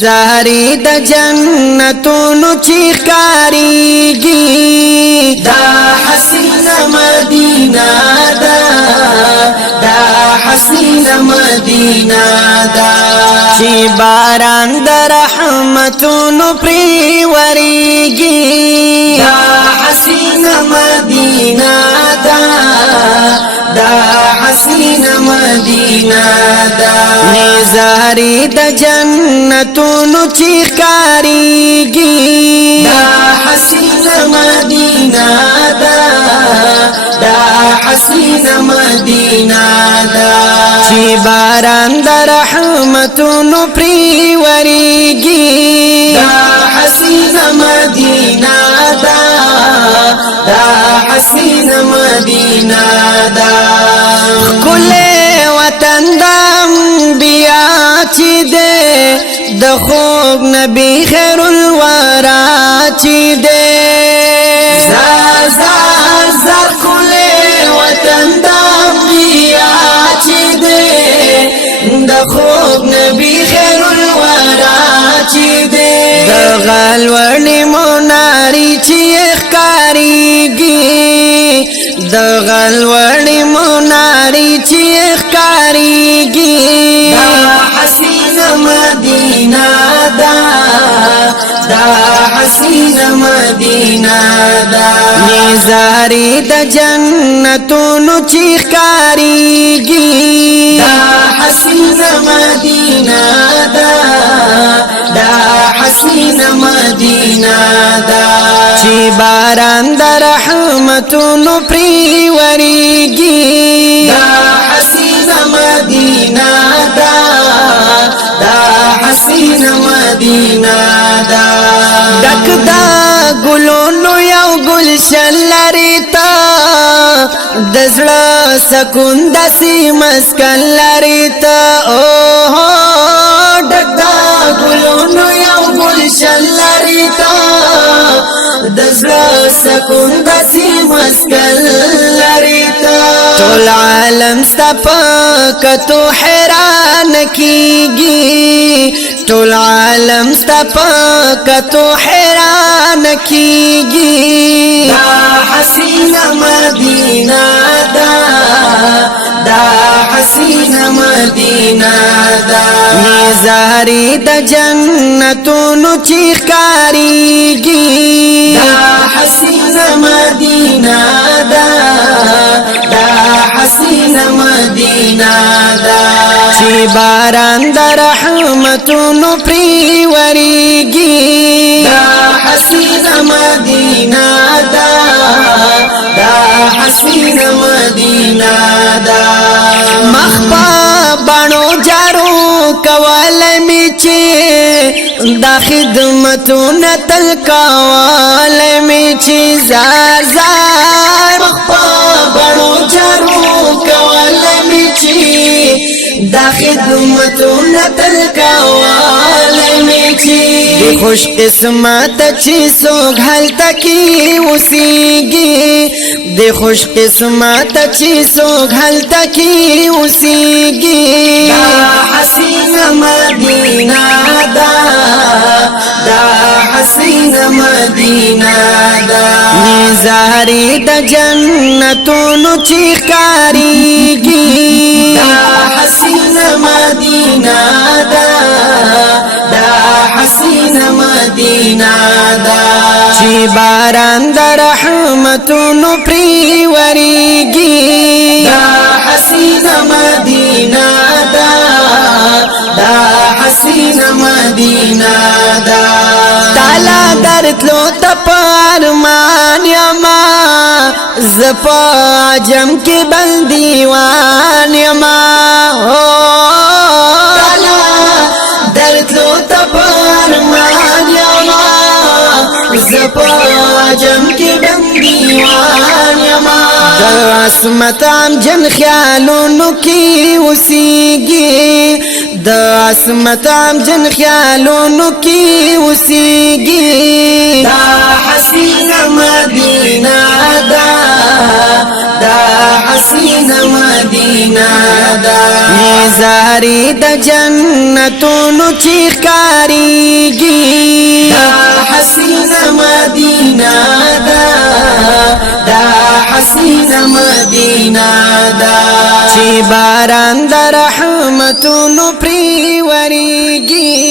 زهری د جنتونو چیخکاریږي دا حسینه مدینه دا دا حسینه مدینه دا چې باران د رحمتونو پرې وریږي دا حسینه مدینه دا دا حسینه مدینه دا زهری د جنتونو چیخکاریږي دا حسینه مدینه دا دا حسینه مدینه دا چې باران د رحمتونو پرې وریږي دا حسینه مدینه دا دا حسینه مدینه دا کله وطن دم بیا چې دې د خوب نبی خیر الورا چې دې زار زار زار کله وطن دم بیا چې دې د خوب نبی خیر الورا چې دې د غلوړې موناري چې ښکاریږي د غلوړې موناري چې ښکاریږي دا حسینه مدینه دا دا حسینه مدینه دا زهری د جنتونو چیخکاریږي دا حسینه مدینه دا دا حسینه مدینه دا چې باران د رحمتونو پرې وریږي دا حسینه مدینه دا دا حسینه مدینه دا ډک دا ګلونو یو گلشن لري تا د زړه سکون داسې مسکن لري تا اوه ډک دا ګلونو یو گلشن لري تا د زړه سکون داسې مسکن لري تا ټول عالم ستا په کتو حیران کیږي ټول عالم ستا په کتو حیران کیږي دا حسینه مدینه دا دا حسینه مدینه دا زهری د جنتونو چیخکاریږي دا حسینه مدینه دا دا حسینه مدینه دا چې باران د رحمتونو پرې وریږي دا حسینه مدینه دا دا حسینه مدینه دا مخ په بڼو جارو کول می چې دا خدمتونه تل کول می چې زار زار مخ په بڼو جارو کول می چې دا خدمتونه تل کول می چې خوش قسمت چې څوک هلته کې اوسېږي د خوش قسمت چې څوک هلته کې اوسېږي دا حسینه مدینه دا دا حسینه مدینه دا زهری د جنتونو چیخکاریږي دا حسینه مدینه دا دا حسینه مدینه دا چې باران د رحمتونو پرې وریږي دا حسینه مدینه دا دا حسینه مدینه دا تعالی درتلو تپارمان یما زفا عجم کې بندیوان یما تعالی درتلو تپارمان یما زفا عجم کې بندیوان یما د عصمت عام جن خیالونو کې اوسېږي د عصمت عام جن خیالونو کې اوسېږي دا حسینه مدینه دا دا حسینه مدینه دا زهری د جنتونو چیخکاری چې باران د رحمتونو پرې وريږي